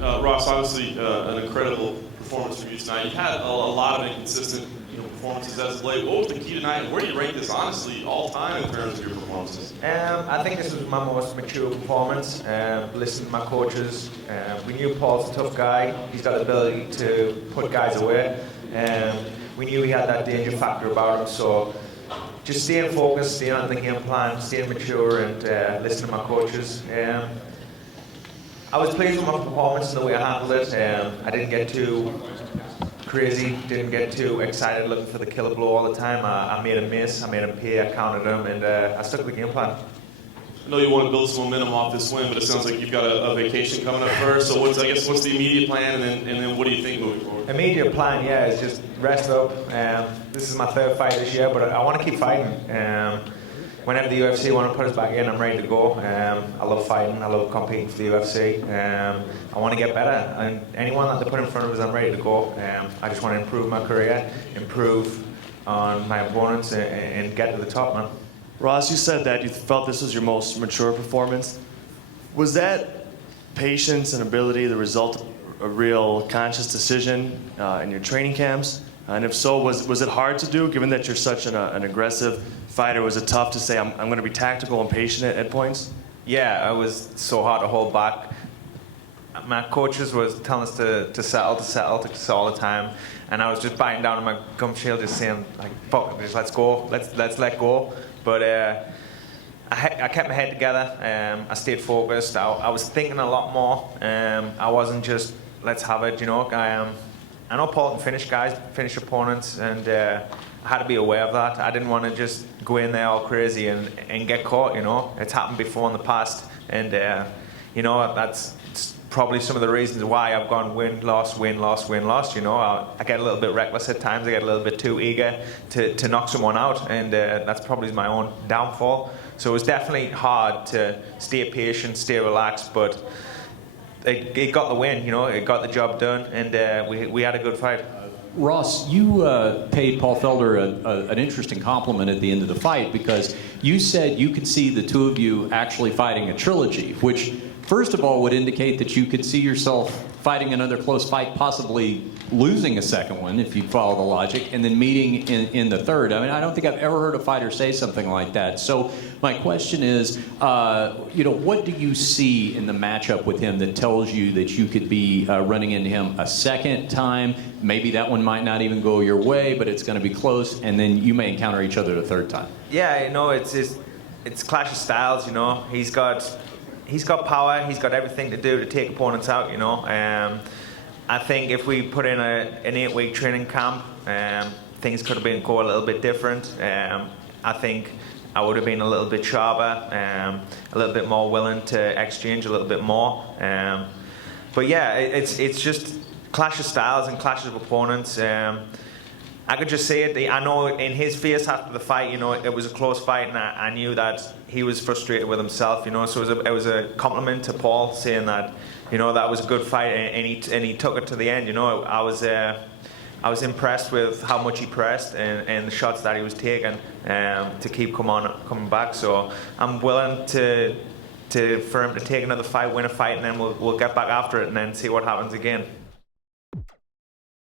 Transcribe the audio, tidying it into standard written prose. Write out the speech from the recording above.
Ross, obviously an incredible performance from you tonight. You had a lot of inconsistent performances as of late. What was the key tonight, and where do you rank this, honestly, all time in terms of your performances? I think this was my most mature performance. Listening to my coaches, we knew Paul's a tough guy. He's got the ability to put guys away. We knew he had that danger factor about him, so just staying focused, staying on the game plan, staying mature, and listening to my coaches. I was pleased with my performance and the way I handled it. I didn't get too crazy, didn't get too excited looking for the killer blow all the time. I made him miss, I made him pay, I counted him, and I stuck to the game plan. I know you want to build some momentum off this win, but it sounds like you've got a vacation coming up first. So what's the immediate plan, and then what do you think moving forward? Immediate plan, yeah, is just rest up. This is my third fight this year, but I want to keep fighting. Whenever the UFC want to put us back in, I'm ready to go. I love fighting, I love competing for the UFC. I want to get better, and anyone that they put in front of us, I'm ready to go. I just want to improve my career, improve on my opponents, and get to the top, man. Ross, you said that you felt this was your most mature performance. Was that patience and ability the result of a real conscious decision in your training camps? And if so, was it hard to do, given that you're such an aggressive fighter? Was it tough to say, I'm going to be tactical and patient at points? Yeah, it was so hard to hold back. My coaches was telling us to settle all the time, and I was just biting down on my gum shield, just saying, like, fuck, just let's go, let's let go. But I kept my head together. I stayed focused. I was thinking a lot more. I wasn't just let's have it, I know Paul can finish guys, finish opponents, and I had to be aware of that. I didn't want to just go in there all crazy and get caught, It's happened before in the past, and, that's probably some of the reasons why I've gone win, loss, win, loss, win, loss, I get a little bit reckless at times. I get a little bit too eager to knock someone out, and that's probably my own downfall. So it was definitely hard to stay patient, stay relaxed, but it got the win, it got the job done, and we had a good fight. Ross, you paid Paul Felder an interesting compliment at the end of the fight, because you said you could see the two of you actually fighting a trilogy, which first of all would indicate that you could see yourself fighting another close fight, possibly losing a second one if you follow the logic, and then meeting in the third. I mean, I don't think I've ever heard a fighter say something like that. So my question is, what do you see in the matchup with him that tells you that you could be running into him a second time? Maybe that one might not even go your way, but it's going to be close, and then you may encounter each other the third time. Yeah, it's clash of styles. He's got power. He's got everything to do to take opponents out. I think if we put in an 8-week training camp, things could have been go a little bit different. I think I would have been a little bit sharper, a little bit more willing to exchange a little bit more. But yeah, it's just clash of styles and clashes of opponents. I could just say it. I know in his face after the fight, it was a close fight, and I knew that he was frustrated with himself, So it was a compliment to Paul, saying that, that was a good fight, and he took it to the end. I was impressed with how much he pressed and the shots that he was taking to keep coming back. So I'm willing for him to take another fight, win a fight, and then we'll get back after it and then see what happens again.